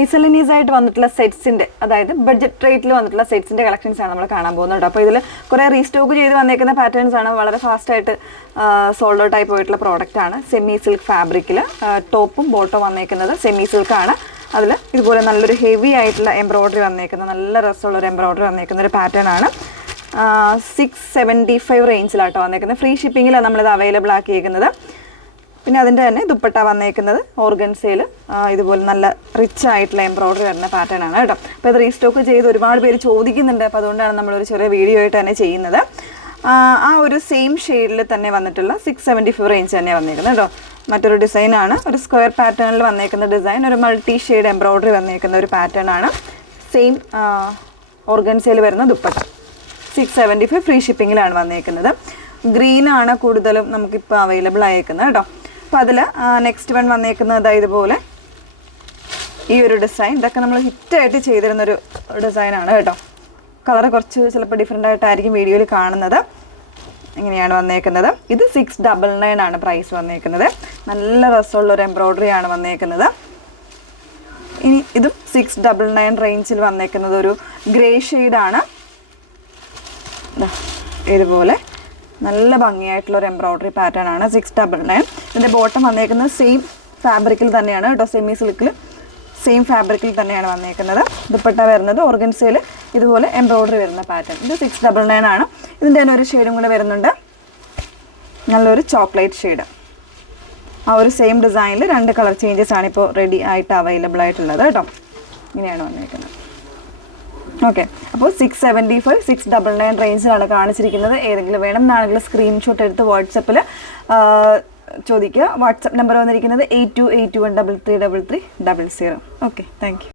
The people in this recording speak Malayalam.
മിസലിനീസ് ആയിട്ട് വന്നിട്ടുള്ള സെറ്റ്സിന്റെ അതായത് ബഡ്ജറ്റ് റേറ്റിൽ വന്നിട്ടുള്ള സെറ്റ്സിന്റെ കളക്ഷൻസ് ആണ് നമ്മൾ കാണാൻ പോകുന്നത്. അപ്പോൾ ഇതിൽ കുറേ റീസ്റ്റോക്ക് ചെയ്ത് വന്നേക്കുന്ന പാറ്റേൺസ് ആണ്. വളരെ ഫാസ്റ്റ് ആയിട്ട് സോൾഡ് ഔട്ട് ആയി പോയിട്ടുള്ള പ്രോഡക്റ്റ് ആണ്. സെമി സിൽക്ക് ഫാബ്രിക്കിൽ ടോപ്പും ബോട്ടവും വന്നേക്കുന്നത് സെമി സിൽക്ക് ആണ്. അതിൽ ഇതുപോലെ നല്ലൊരു ഹെവി ആയിട്ടുള്ള എംബ്രോയിഡറി വന്നേക്കുന്ന നല്ല രസമുള്ള ഒരു എംബ്രോയിഡറി വന്നേക്കുന്ന ഒരു പാറ്റേൺ ആണ്. 675 റേഞ്ചിലാട്ടോ വന്നേക്കുന്നത്. ഫ്രീ ഷിപ്പിങ്ങിലാണ് നമ്മളിത് അവൈലബിൾ ആക്കിയേക്കുന്നത്. പിന്നെ അതിൻ്റെ തന്നെ ദുപ്പട്ട വന്നേക്കുന്നത് ഓർഗൻസയിൽ ഇതുപോലെ നല്ല റിച്ച് ആയിട്ടുള്ള എംബ്രോയിഡറി വരുന്ന പാറ്റേൺ ആണ് കേട്ടോ. അപ്പോൾ ഇത് റീസ്റ്റോക്ക് ചെയ്ത് ഒരുപാട് പേര് ചോദിക്കുന്നുണ്ട്. അപ്പോൾ അതുകൊണ്ടാണ് നമ്മളൊരു ചെറിയ വീഡിയോ ആയിട്ട് തന്നെ ചെയ്യുന്നത്. ആ ഒരു സെയിം ഷെയ്ഡിൽ തന്നെ വന്നിട്ടുള്ള 675 റേഞ്ച് തന്നെ വന്നേക്കുന്നത് കേട്ടോ. മറ്റൊരു ഡിസൈനാണ്. ഒരു സ്ക്വയർ പാറ്റേണിൽ വന്നേക്കുന്ന ഡിസൈൻ, ഒരു മൾട്ടി ഷെയ്ഡ് എംബ്രോയിഡറി വന്നേക്കുന്ന ഒരു പാറ്റേൺ ആണ്. സെയിം ഓർഗൻസയിൽ വരുന്ന ദുപ്പട്ട 675 ഫ്രീ ഷിപ്പിങ്ങിലാണ് വന്നേക്കുന്നത്. ഗ്രീനാണ് കൂടുതലും നമുക്കിപ്പോൾ അവൈലബിൾ ആയേക്കുന്നത് കേട്ടോ. അപ്പോൾ അതിൽ നെക്സ്റ്റ് വൺ വന്നേക്കുന്നത് ഇതുപോലെ ഈ ഒരു ഡിസൈൻ. ഇതൊക്കെ നമ്മൾ ഹിറ്റായിട്ട് ചെയ്തിരുന്നൊരു ഡിസൈനാണ് കേട്ടോ. കളർ കുറച്ച് ചിലപ്പോൾ ഡിഫറെൻ്റ് ആയിട്ടായിരിക്കും വീഡിയോയിൽ കാണുന്നത്. ഇങ്ങനെയാണ് വന്നേക്കുന്നത്. ഇത് 699 ആണ് പ്രൈസ് വന്നേക്കുന്നത്. നല്ല രസമുള്ളൊരു എംബ്രോയിഡറി ആണ് വന്നേക്കുന്നത്. ഇനി ഇതും 699 റേഞ്ചിൽ വന്നേക്കുന്നത് ഒരു ഗ്രേ ഷെയ്ഡാണ്. ഇതുപോലെ നല്ല ഭംഗിയായിട്ടുള്ളൊരു എംബ്രോയിഡറി പാറ്റേൺ ആണ്. 699. ഇതിൻ്റെ ബോട്ടം വന്നേക്കുന്നത് സെയിം ഫാബ്രിക്കിൽ തന്നെയാണ് കേട്ടോ. സെമി സിൽക്കിൽ സെയിം ഫാബ്രിക്കിൽ തന്നെയാണ് വന്നേക്കുന്നത്. ദുപ്പട്ട വരുന്നത് ഓർഗൻസയിൽ ഇതുപോലെ എംബ്രോയിഡറി വരുന്ന പാറ്റേൺ. ഇത് 699 ആണ്. ഇതിൻ്റെ തന്നെ ഒരു ഷെയ്ഡും കൂടെ വരുന്നുണ്ട്, നല്ലൊരു ചോക്ലേറ്റ് ഷെയ്ഡ്. ആ ഒരു സെയിം ഡിസൈനിൽ 2 കളർ ചേഞ്ചസ് ആണ് ഇപ്പോൾ റെഡി ആയിട്ട് അവൈലബിൾ ആയിട്ടുള്ളത് കേട്ടോ. ഇങ്ങനെയാണ് വന്നേക്കുന്നത്. ഓക്കെ, അപ്പോൾ 675 699 റേഞ്ചിലാണ് കാണിച്ചിരിക്കുന്നത്. ഏതെങ്കിലും വേണം എന്നാണെങ്കിൽ സ്ക്രീൻഷോട്ട് എടുത്ത് വാട്സപ്പിൽ ചോദിക്കുക. വാട്സപ്പ് നമ്പർ വന്നിരിക്കുന്നത് 8281333300. Okay, thank you.